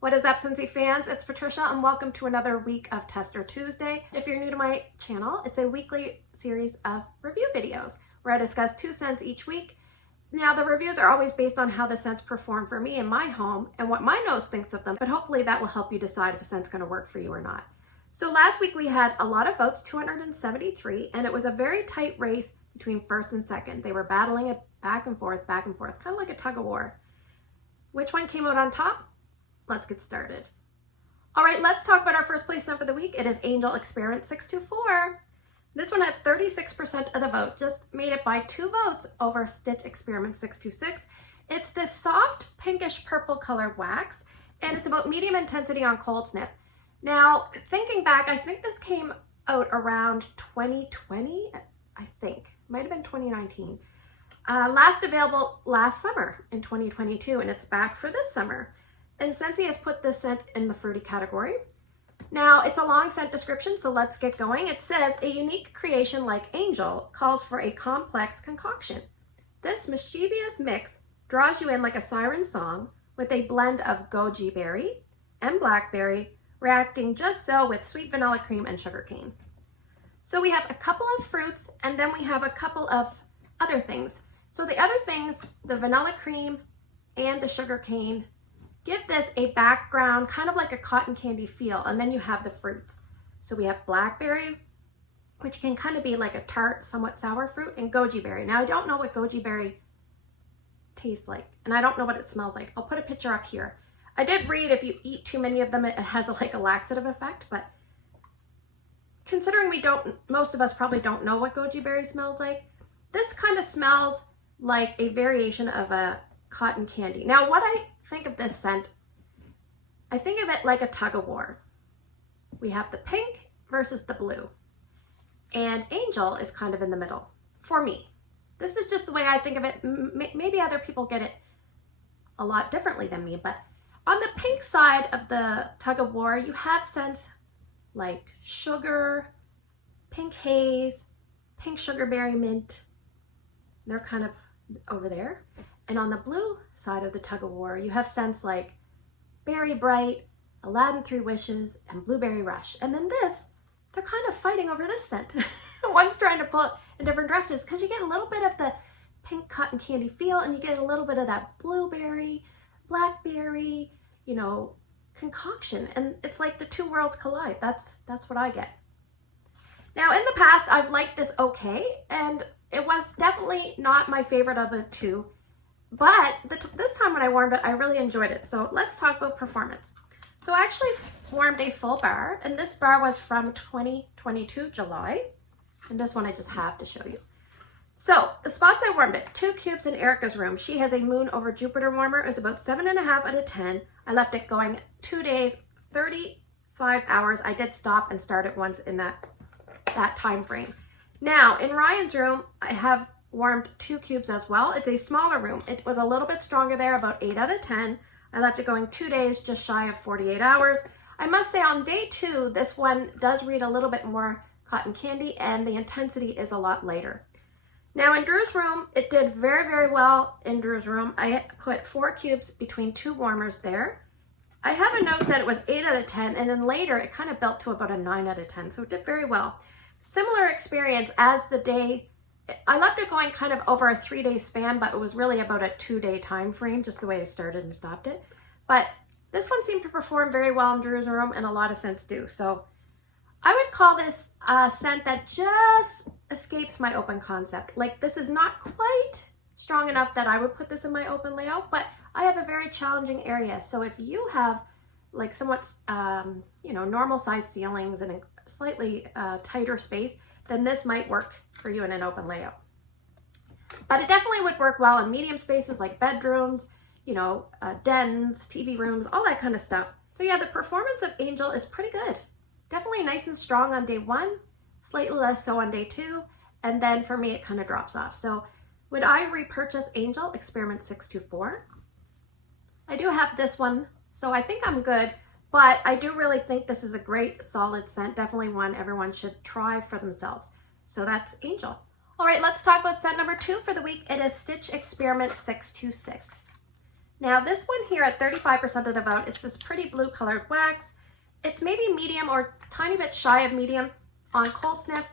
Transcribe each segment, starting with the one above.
What is up, Scentsy fans? It's Patricia and welcome to another week of Tester Tuesday. If you're new to my channel, it's a weekly series of review videos where I discuss 2 scents each week. Now, the reviews are always based on how the scents perform for me in my home and what my nose thinks of them, but hopefully that will help you decide if a scent's going to work for you or not. So last week we had a lot of votes, 273, and it was a very tight race between first and second. They were battling it back and forth, kind of like a tug of war. Which one came out on top? Let's get started. All right, let's talk about our first place scent for the week. It is Angel Experiment 624. This one had 36% of the vote, just made it by 2 votes over Stitch Experiment 626. It's this soft pinkish purple color wax, and it's about medium intensity on cold sniff. Now, thinking back, I think this came out around 2020, I think. Might have been 2019. Last available last summer in 2022, and it's back for this summer. And Scentsy has put this scent in the fruity category. Now, it's a long scent description, so let's get going. It says, a unique creation like Angel calls for a complex concoction. This mischievous mix draws you in like a siren song with a blend of goji berry and blackberry, reacting just so with sweet vanilla cream and sugarcane. So we have a couple of fruits, and then we have a couple of other things. So the other things, the vanilla cream and the sugarcane, give this a background, kind of like a cotton candy feel, and then you have the fruits. So we have blackberry, which can kind of be like a tart, somewhat sour fruit, and goji berry. Now, I don't know what goji berry tastes like, and I don't know what it smells like. I'll put a picture up here. I did read if you eat too many of them, it has like a laxative effect, but considering most of us probably don't know what goji berry smells like, this kind of smells like a variation of a cotton candy. Now, what I think of this scent, I think of it like a tug of war. We have the pink versus the blue, and Angel is kind of in the middle for me. This is just the way I think of it. Maybe other people get it a lot differently than me, but on the pink side of the tug of war, you have scents like sugar, pink haze, pink sugarberry mint. They're kind of over there. And on the blue side of the tug of war, you have scents like Berry Bright, Aladdin 3 Wishes, and Blueberry Rush. And then this, they're kind of fighting over this scent. One's trying to pull it in different directions because you get a little bit of the pink cotton candy feel, and you get a little bit of that blueberry, blackberry, concoction. And it's like the 2 worlds collide. That's what I get. Now, in the past, I've liked this okay, and it was definitely not my favorite of the 2. But this time when I warmed it, I really enjoyed it. So let's talk about performance. So I actually warmed a full bar, and this bar was from 2022 July. And this one I just have to show you. So the spots I warmed it, 2 cubes in Erica's room. She has a Moon over Jupiter warmer. It was about 7.5 out of 10. I left it going 2 days, 35 hours. I did stop and start it once in that time frame. Now in Ryan's room, I have warmed 2 cubes as well. It's a smaller room. It was a little bit stronger there, about 8 out of 10. I left it going 2 days, just shy of 48 hours. I must say on day 2, this one does read a little bit more cotton candy, and the intensity is a lot lighter. Now in Drew's room, it did very, very well in Drew's room. I put 4 cubes between 2 warmers there. I have a note that it was 8 out of 10, and then later it kind of built to about a 9 out of 10, so it did very well. Similar experience as the day. I left it going kind of over a 3-day span, but it was really about a 2-day time frame, just the way I started and stopped it. But this one seemed to perform very well in Drew's room, and a lot of scents do. So I would call this a scent that just escapes my open concept. Like, this is not quite strong enough that I would put this in my open layout, but I have a very challenging area. So if you have like somewhat, normal size ceilings and a slightly tighter space, then this might work for you in an open layout. But it definitely would work well in medium spaces like bedrooms, dens, TV rooms, all that kind of stuff. So yeah, the performance of Angel is pretty good. Definitely nice and strong on day 1, slightly less so on day 2, and then for me it kind of drops off. So would I repurchase Angel Experiment 624? I do have this one, so I think I'm good, but I do really think this is a great solid scent, definitely one everyone should try for themselves. So that's Angel. All right, let's talk about scent number 2 for the week. It is Stitch Experiment 626. Now this one here at 35% of the vote, it's this pretty blue colored wax. It's maybe medium or tiny bit shy of medium on cold sniff.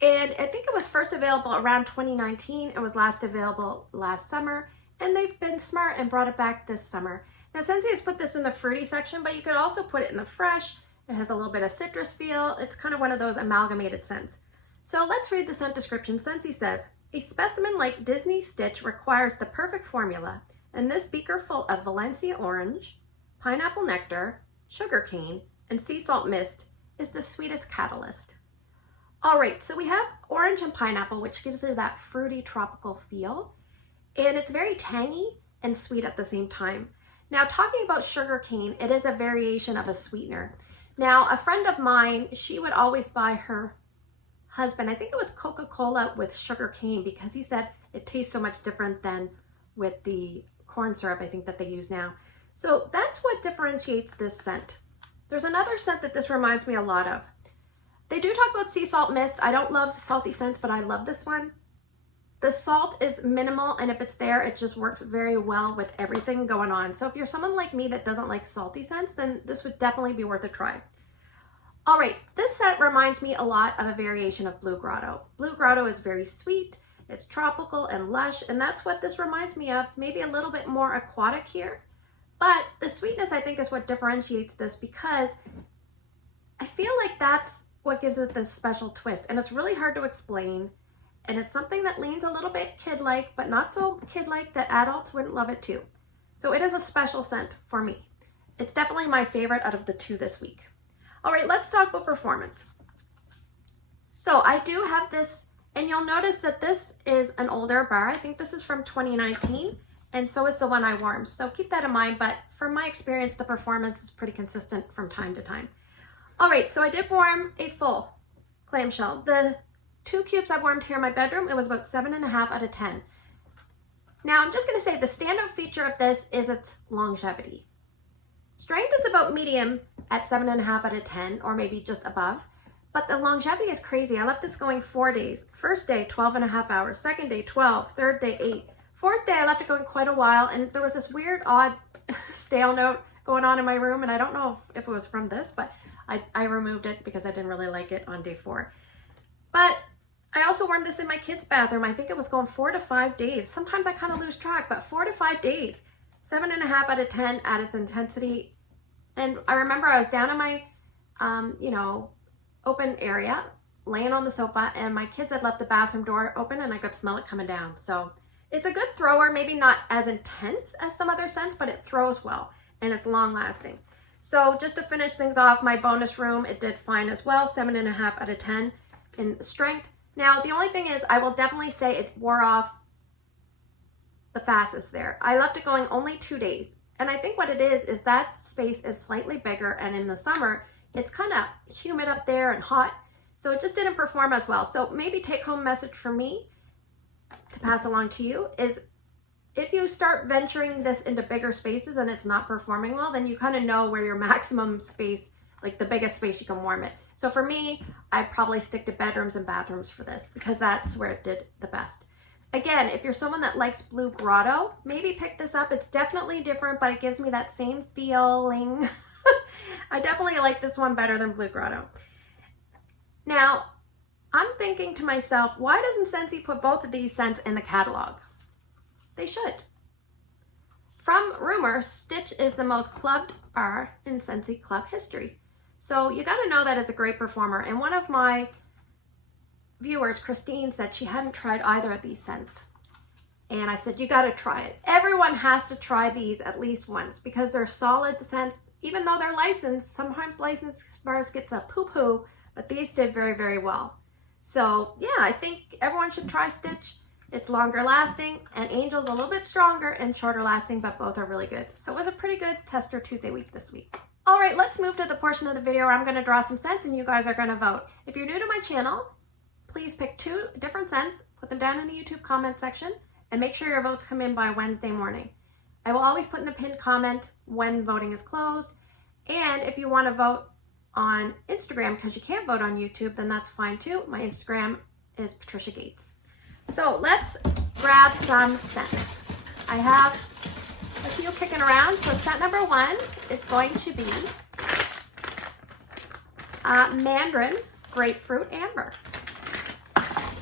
And I think it was first available around 2019. It was last available last summer. And they've been smart and brought it back this summer. Now Scentsy has put this in the fruity section, but you could also put it in the fresh. It has a little bit of citrus feel. It's kind of one of those amalgamated scents. So let's read the scent description. Scentsy says, a specimen like Disney Stitch requires the perfect formula, and this beaker full of Valencia orange, pineapple nectar, sugarcane, and sea salt mist is the sweetest catalyst. All right, so we have orange and pineapple, which gives it that fruity tropical feel, and it's very tangy and sweet at the same time. Now, talking about sugarcane, it is a variation of a sweetener. Now, a friend of mine, she would always buy her husband, I think it was Coca-Cola with sugarcane, because he said it tastes so much different than with the corn syrup, I think, that they use now. So that's what differentiates this scent. There's another scent that this reminds me a lot of. They do talk about sea salt mist. I don't love salty scents, but I love this one. The salt is minimal, and if it's there, it just works very well with everything going on. So if you're someone like me that doesn't like salty scents, then this would definitely be worth a try. All right, this scent reminds me a lot of a variation of Blue Grotto. Blue Grotto is very sweet, it's tropical and lush, and that's what this reminds me of, maybe a little bit more aquatic here. But the sweetness, I think, is what differentiates this, because I feel like that's what gives it this special twist, and it's really hard to explain. And it's something that leans a little bit kid-like, but not so kid-like that adults wouldn't love it too. So it is a special scent for me. It's definitely my favorite out of the two this week. All right, let's talk about performance. So I do have this, and you'll notice that this is an older bar. I think this is from 2019, and so is the one I warmed. So keep that in mind, but from my experience, the performance is pretty consistent from time to time. All right, so I did warm a full clamshell. The 2 cubes I warmed here in my bedroom, it was about 7.5 out of 10. Now, I'm just going to say the standout feature of this is its longevity. Strength is about medium at 7.5 out of 10, or maybe just above, but the longevity is crazy. I left this going 4 days. First day, 12.5 hours. Second day, 12. Third day, 8. Fourth day, I left it going quite a while, and there was this weird, odd stale note going on in my room, and I don't know if it was from this, but I removed it because I didn't really like it on day 4. But I also warmed this in my kids' bathroom. I think it was going 4 to 5 days. Sometimes I kind of lose track, but 4 to 5 days. 7.5 out of 10 at its intensity. And I remember I was down in my, open area, laying on the sofa, and my kids had left the bathroom door open, and I could smell it coming down. So it's a good thrower, maybe not as intense as some other scents, but it throws well, and it's long lasting. So just to finish things off, my bonus room, it did fine as well, 7.5 out of 10 in strength. Now, the only thing is, I will definitely say it wore off the fastest there. I left it going only 2 days. And I think what it is that space is slightly bigger, and in the summer, it's kind of humid up there and hot. So it just didn't perform as well. So maybe take home message for me to pass along to you is, if you start venturing this into bigger spaces and it's not performing well, then you kind of know where your maximum space, like the biggest space you can warm it. So for me, I'd probably stick to bedrooms and bathrooms for this, because that's where it did the best. Again, if you're someone that likes Blue Grotto, maybe pick this up. It's definitely different, but it gives me that same feeling. I definitely like this one better than Blue Grotto. Now, I'm thinking to myself, why doesn't Scentsy put both of these scents in the catalog? They should. From rumor, Stitch is the most clubbed bar in Scentsy club history. So you got to know that it's a great performer. And one of my viewers, Christine, said she hadn't tried either of these scents. And I said, you got to try it. Everyone has to try these at least once, because they're solid scents. Even though they're licensed, sometimes licensed bars gets a poo-poo, but these did very, very well. So yeah, I think everyone should try Stitch. It's longer lasting, and Angel's a little bit stronger and shorter lasting, but both are really good. So it was a pretty good Tester Tuesday week this week. All right, let's move to the portion of the video where I'm going to draw some scents and you guys are going to vote. If you're new to my channel, please pick 2 different scents, put them down in the YouTube comment section, and make sure your votes come in by Wednesday morning. I will always put in the pinned comment when voting is closed. And if you want to vote on Instagram, because you can't vote on YouTube, then that's fine too. My Instagram is Patricia Gates. So let's grab some scents. I have a few kicking around. So scent number 1 is going to be Mandarin Grapefruit Amber.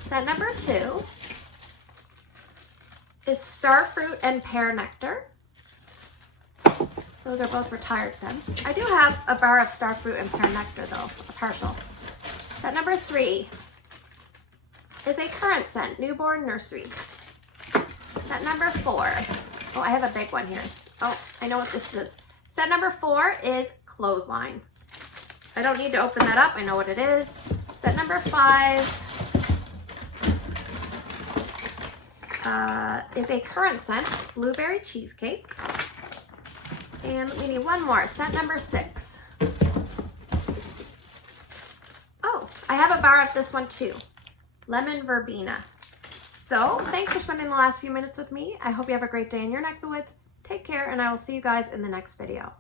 Scent number 2 is Starfruit and Pear Nectar. Those are both retired scents. I do have a bar of Starfruit and Pear Nectar though, a partial. Scent number 3 is a current scent, Newborn Nursery. Scent number 4, oh, I have a big one here. Oh, I know what this is. Scent number 4 is Clothesline. I don't need to open that up, I know what it is. Scent number 5 is a current scent, Blueberry Cheesecake. And we need one more, scent number 6. Oh, I have a bar of this one too, Lemon Verbena. So, thanks for spending the last few minutes with me. I hope you have a great day in your neck of the woods. Take care, and I will see you guys in the next video.